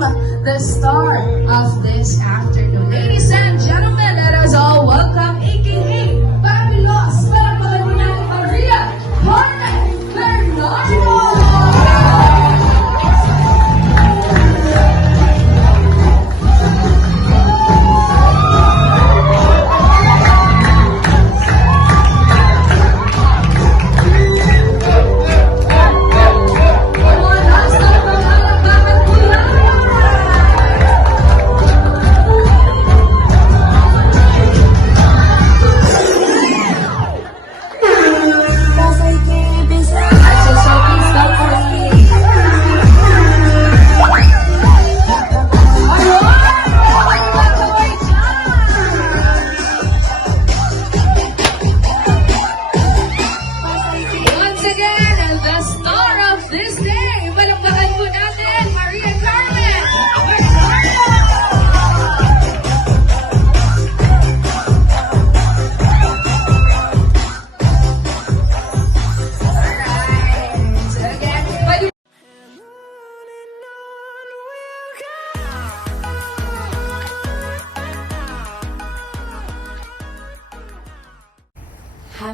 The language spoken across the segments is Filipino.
the star of this afternoon. Ladies and gentlemen, let us all welcome AKA Fabulous Maria Carmen Bernardo!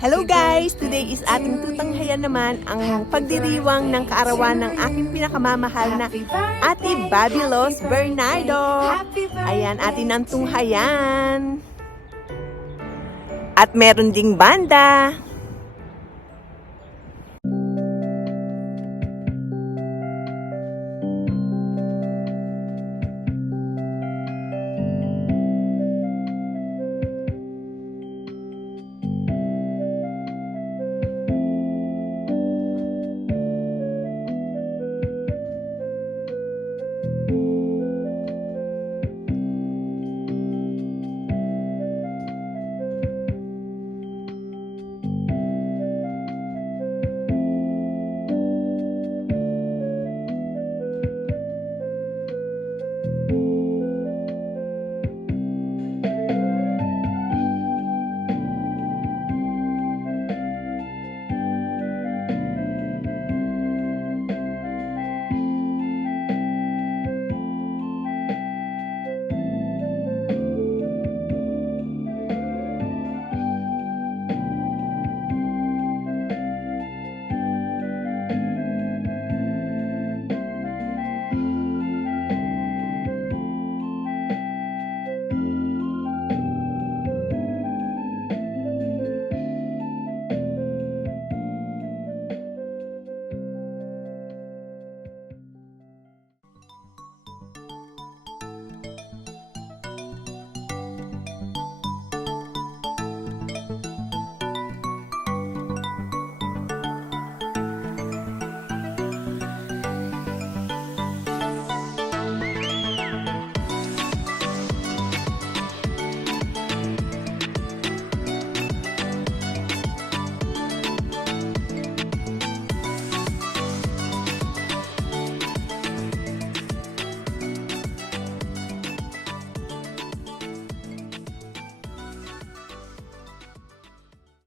Hello guys! Today is ating tutanghayan naman ang pagdiriwang ng kaarawan ng aking pinakamamahal na Ate Fabulous Bernardo. Ayan, atin ang tunghayan. At meron ding banda.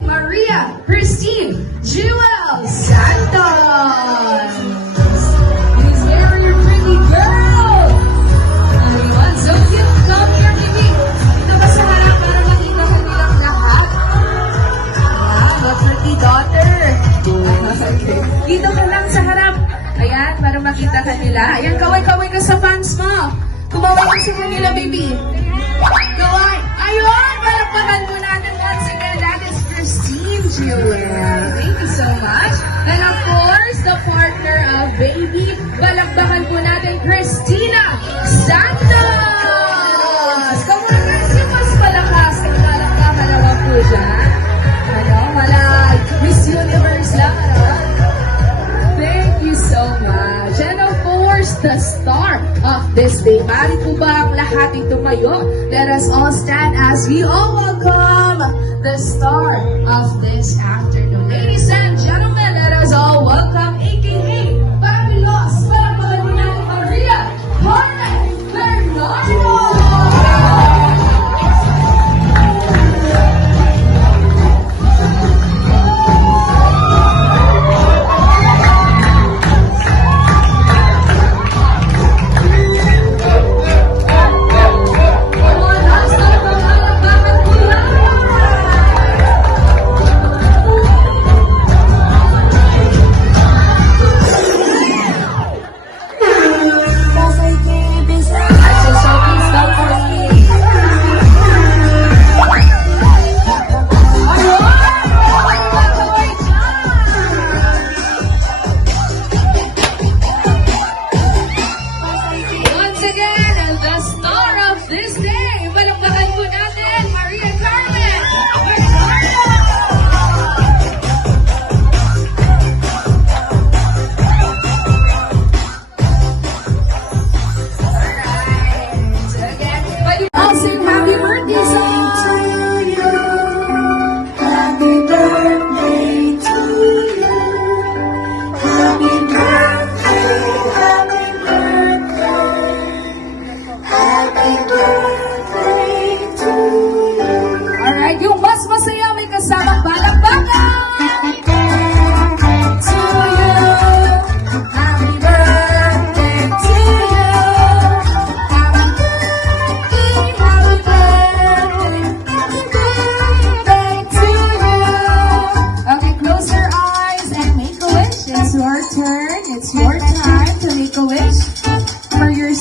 Maria Christine Jewel Santos. This very pretty girl. Everyone, so cute. Come here, baby. Dito ba sa harap para makita kanilang lahat? Wow, my pretty daughter. Okay. Dito ka lang sa harap. Ayan, para makita kanila. Ayan, kaway-kaway ka sa fans mo. Kumaway ka sa kanila, baby. Kaway. Ayun, palakpakan mo natin once again. That is Christine Jewel. Thank you so much. And of course, the partner of baby, balakbakan po natin Christina Santos. Come on, guys, yung mas palakas. Balakbakan naman po dyan. Ano, wala Miss Universe lang, ano? Thank you so much. And of course, the star of this day. Mari po ba ang lahat ay tumayo? Let us all stand as we all welcome the star of this afternoon. Ladies and gentlemen, let us all welcome AKA Fabulous Maria Carmen Bernardo!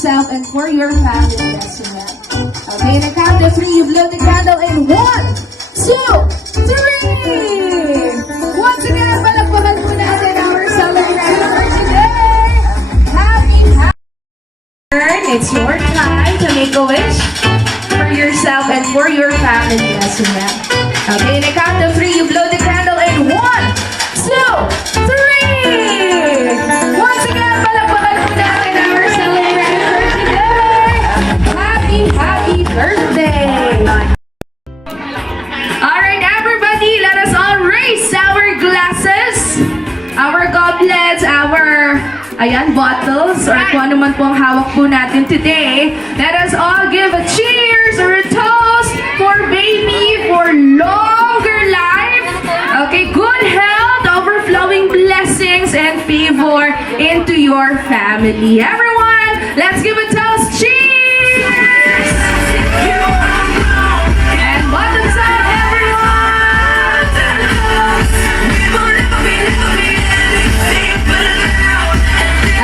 yourself and for your family as well. Okay, in the count of 3, you blow the candle in 1, 2, 3! Once again, palagpagan po natin our celebrant for today! Happy It's your time to make a wish for yourself and for your family as well. Okay, in the count of 3, you blow the candle in 1, 2, 3! Once again, palagpagan po natin our celebrant for today! Happy birthday! Alright, everybody, let us all raise our glasses, our goblets, our bottles, or kung ano man po ang hawak po natin today. Let us all give a cheers or a toast for baby, for longer life, okay, good health, overflowing blessings and favor into your family. Everyone, let's give a toast. Cheers! And bottoms up, everyone!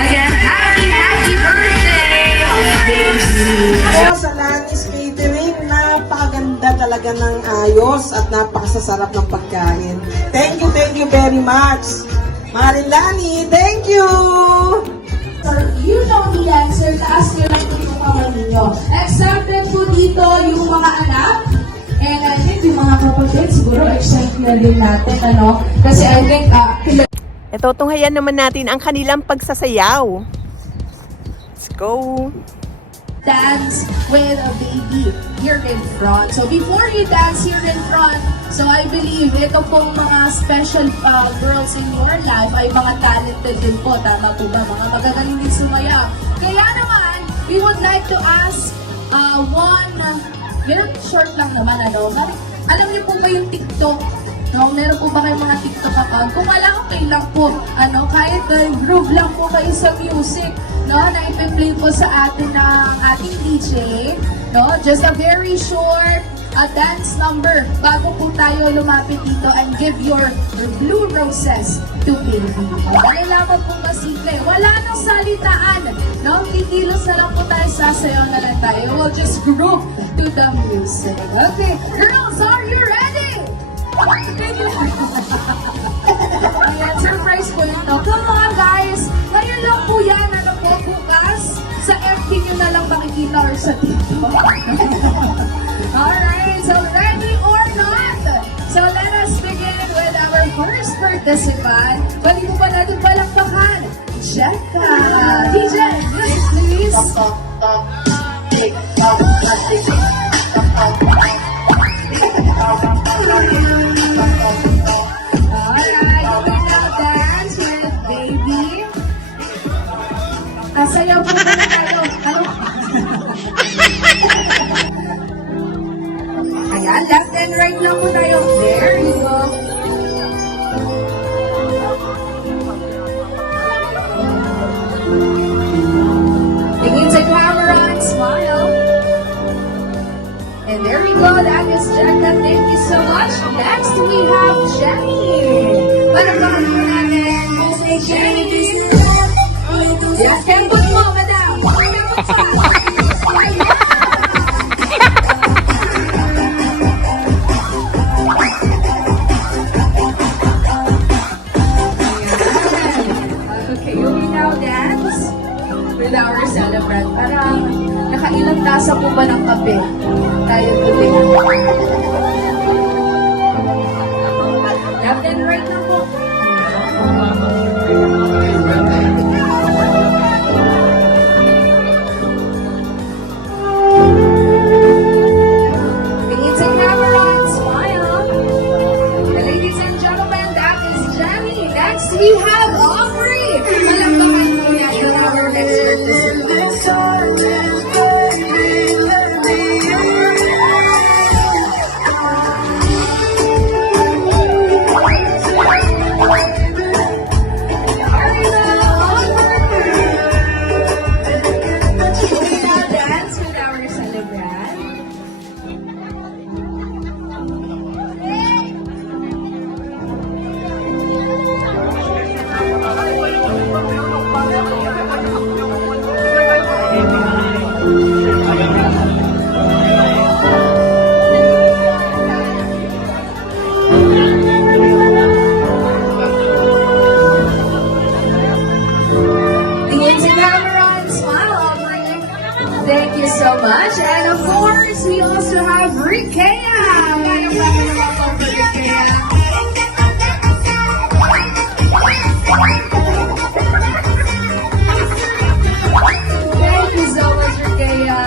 Again, happy birthday, baby! Po sa Lanis Catering, napakaganda talaga ng ayos at napakasasarap ng pagkain. Thank you very much. Maring Lani, thank you! Sir, you know the answer, taas nyo lang yung kamay ninyo. Accepted po dito yung mga anak, and I think yung mga kapatid, siguro accept na rin natin, ano? Kasi I think, Ito, tunghayan naman natin ang kanilang pagsasayaw. Let's go! dance with a baby here in front. So before you dance here in front, so I believe ito pong mga special girls in your life ay mga talented din po. Tama po ba? Mga magagaling din sumaya. Kaya naman, we would like to ask very short lang naman, ano? Alam niyo po ba yung TikTok? No, meron po ba kayong mga TikTok account? Kung wala, okay lang po. Ano, kahit groove lang po kayo sa music, no, na ipi-play po sa atin ng ating DJ, no? Just a very short dance number bago po tayo lumapit dito and give your blue roses to baby. Dahil lamang po masimple. Wala nang salitaan, no? Kikilos na lang po tayo, sasayaw na lang tayo. We'll just groove to the music. Okay, girls, are you ready? Ayan, surprise po ito. Come on, guys! Ngayon lang po yan, ano po, bukas sa FT nyo na lang makikita or sa TikTok. Alright, so ready or not? So let us begin with our first participant. Pwede ko pa natin palakpakan. Jekka! DJ, music please! Alright, we now dance with baby. Sayaw po na tayo. Ano? Ayan, left and right lang po tayo. There you go. Tingin sa camera and smile. And there we go, that is Jekka. Thank you so much. Next, we have Jenny. Palagpakan po natin. Jenny, yes, kembot mo, madam. Okay, we now dance with our celebrant. Parang nakailang tasa po ba ng kape? Tayo tuloy. Left and right na po. Tingin sa camera and smile. Ladies and gentlemen, that is Jenny. Next, we have Aubrey. Malakpakan po natin our next participant. Tingin sa camera and smile, Aubrey. Thank you so much. And of course, we also have Rikea. Paano ba naman po for Rikea? Thank you so much, Rikea.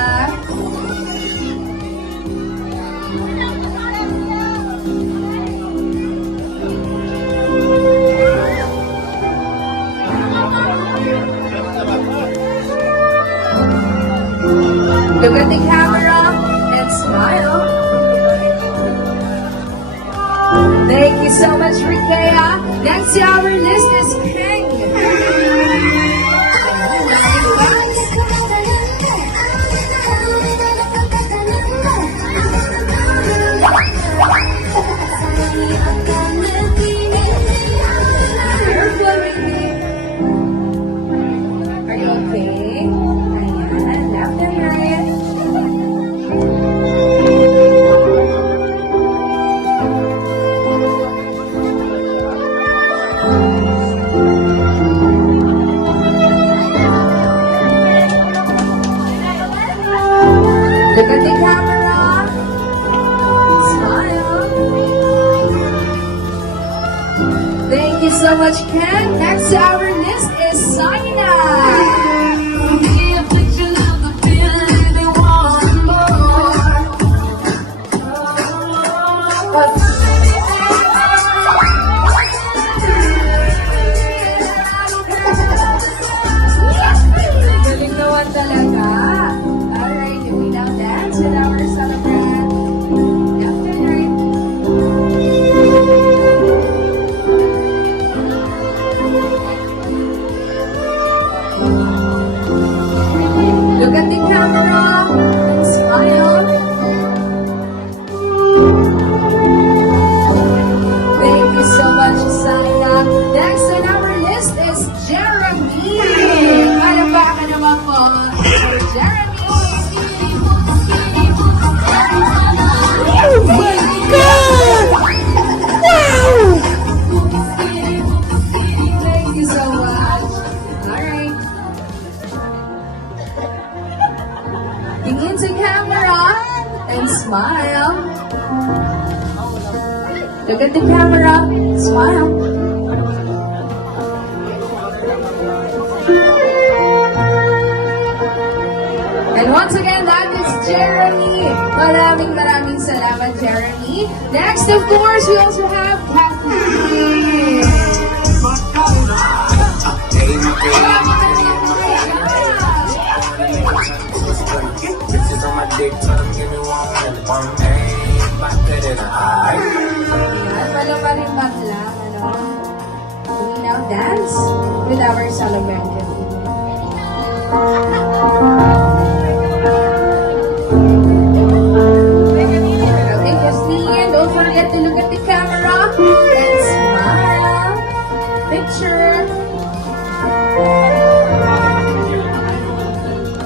Look at the camera and smile. Thank you so much, Rikea. Next to our list is King. Are you okay? Ayan, left and right. Look at the camera. Smile. Thank you so much, Ken. Next to our list is Saina. Galing naman talaga. Alright, we now dance with our celebrant. Left and right. Look at the camera and smile. Thank you so much, Saina. Next on our list is Jeremy. Palakpakan naman po, Jeremy. Oh my God! Wow! Thank you so much. Alright. Tingin sa camera and smile. Look at the camera, smile. And once again, that is Jeremy. Maraming salamat, Jeremy. Next, of course, we also have Kathleen. Ayan, malaparipat lang, ano? We now dance with our celebrant. Okay, Christine, don't forget to look at the camera and smile. Picture.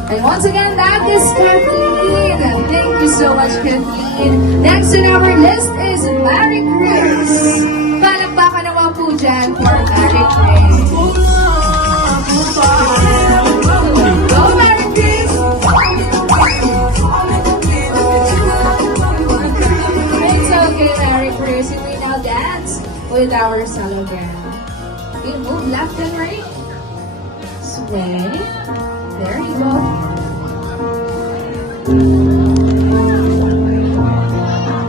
And once again, that is Kathleen. Thank you so much, Kathleen. Next on our list is Mary Chris. Palakpakan naman po dyan for Mary Chris. Go, Mary Chris! It's okay, Mary Chris. We now dance with our celebrant. Okay, move left and right. Sway. There you go.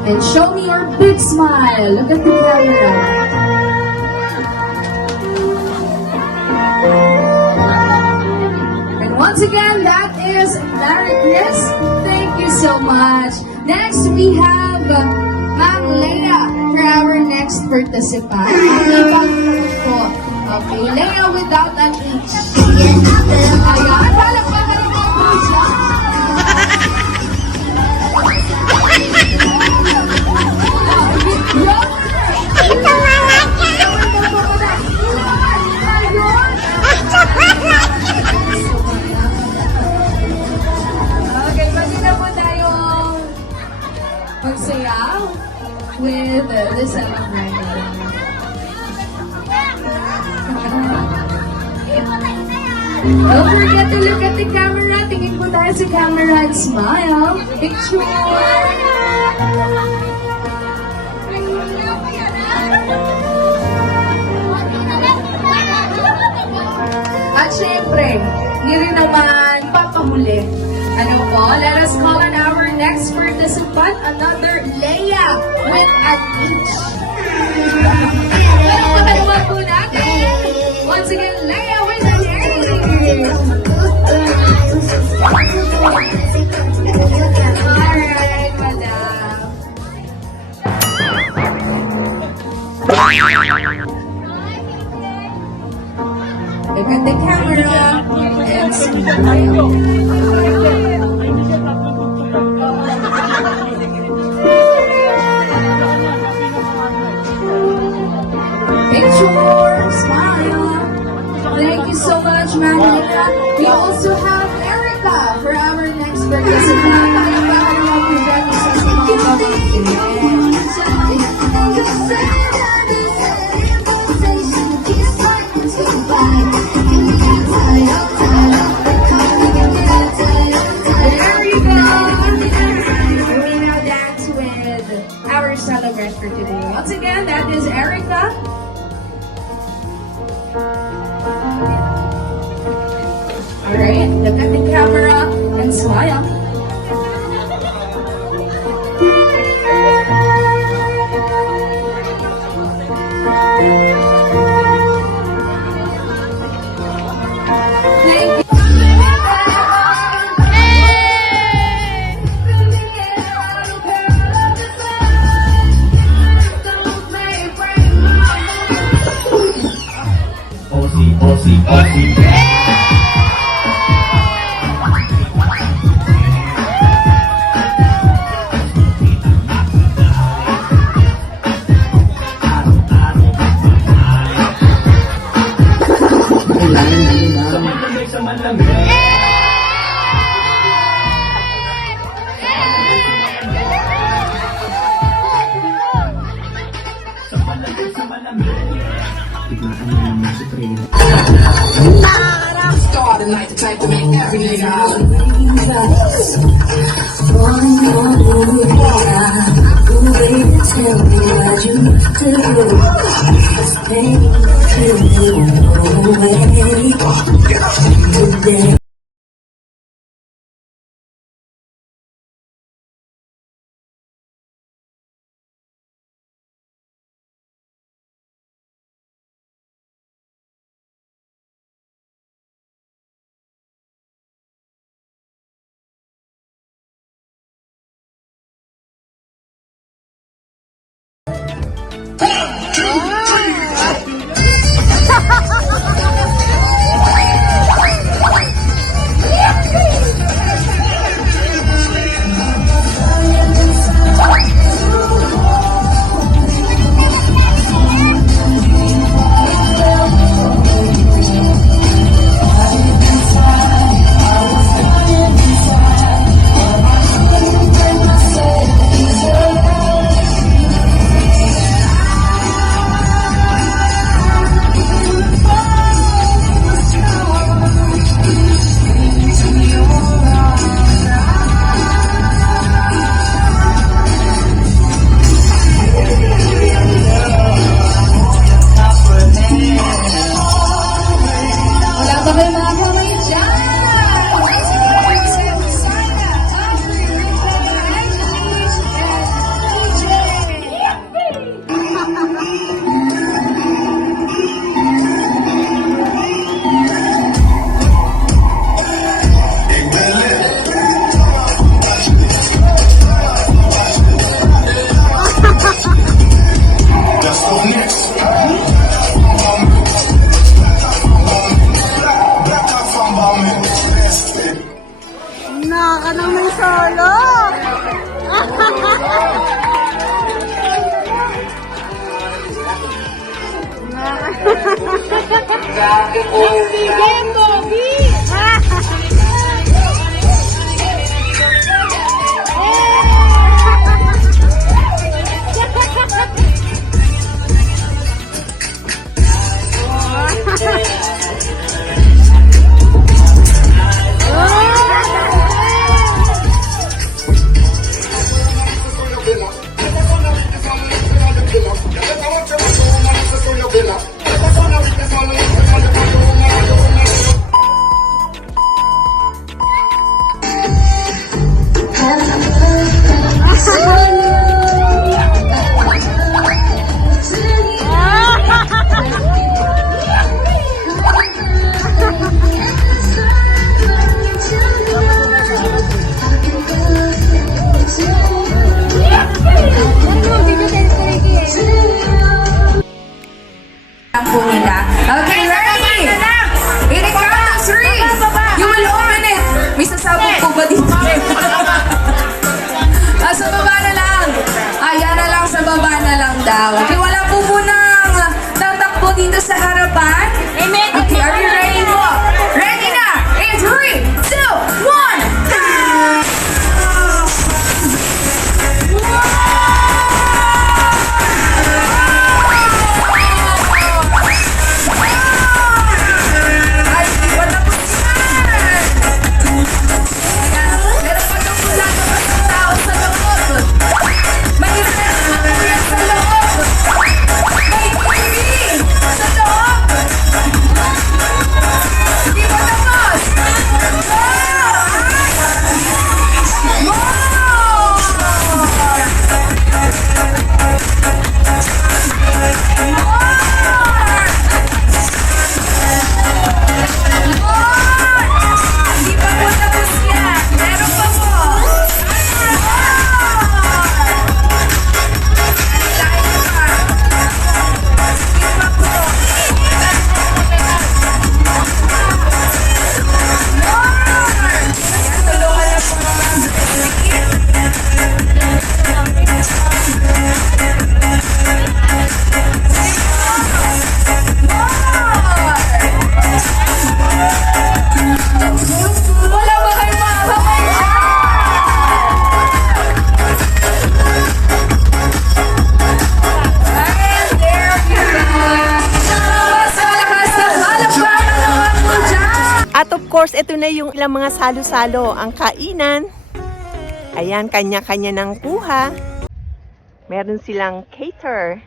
And show me your big smile. Look at the camera. And once again, that is Mary Chris. Thank you so much. Next, we have Ma'am Leia for our next participant. Okay, Leia without an H. Ayan, palakpakan naman po siya. out with the celebrant. Don't forget to look at the camera. Tingin po tayo sa camera and smile. Picture! At syempre, hindi rin naman papahuli. Ano po? Let us call on our next participant, another Leia with an H. Pero po natin. Once again, Leia with an H. Alright, madam. Look at the camera and smile. Picture, smile. Thank you so much, Magdalena. We also have Erica for our next participant. Tayo ba ang mag-present sa There you go. We now dance with our celebrant for today. Once again, that is Erica. Alright, look at the camera and smile. Thank you. Star tonight, the type to make every nigga holler. ka nang may solo. daw. Okay, wala po munang tatakbo dito sa harapan. Okay, are you ready po? Ready na! In 3, 2, 1! Ay, di ba tapos yan? Meron pa daw po lalabas ng tao sa loob. May restaurant po yan sa loob. May TV sa loob. Di ba tapos? Hindi pa po tapos yan. Meron pa po. Lain pa. Hindi pa po. Ayan, tulungan na po naman. Wala ba kayo mga kamay dyan? And there you go. Mas malakas na palakpakan naman po dyan. At of course, ito na yung ilang mga salo-salo. Ang kainan. Ayan, kanya-kanya ng kuha. Meron silang cater.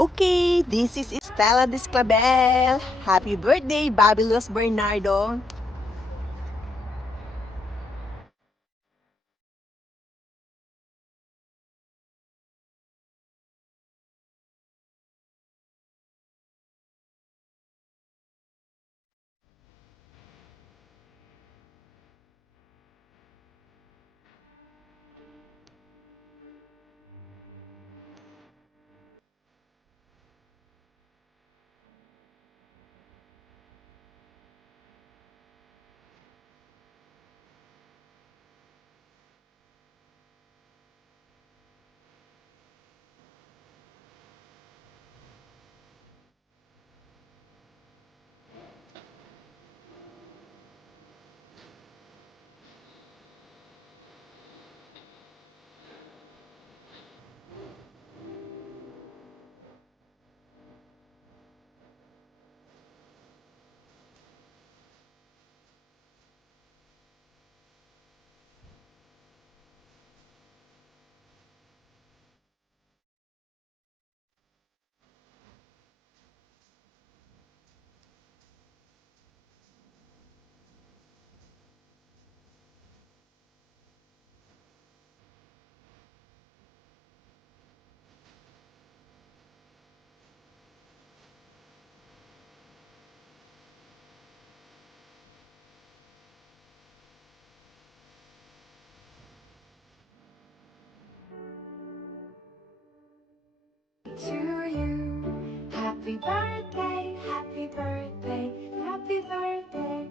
Okay, this is Estela Desclabel. Happy birthday, Babylos Bernardo. To you, happy birthday, happy birthday, happy birthday.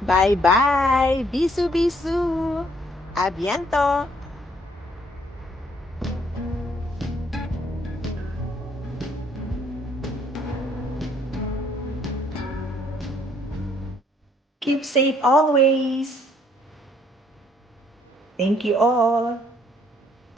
Bye-bye! Bisu-bisu! Abiento! Keep safe always! Thank you all.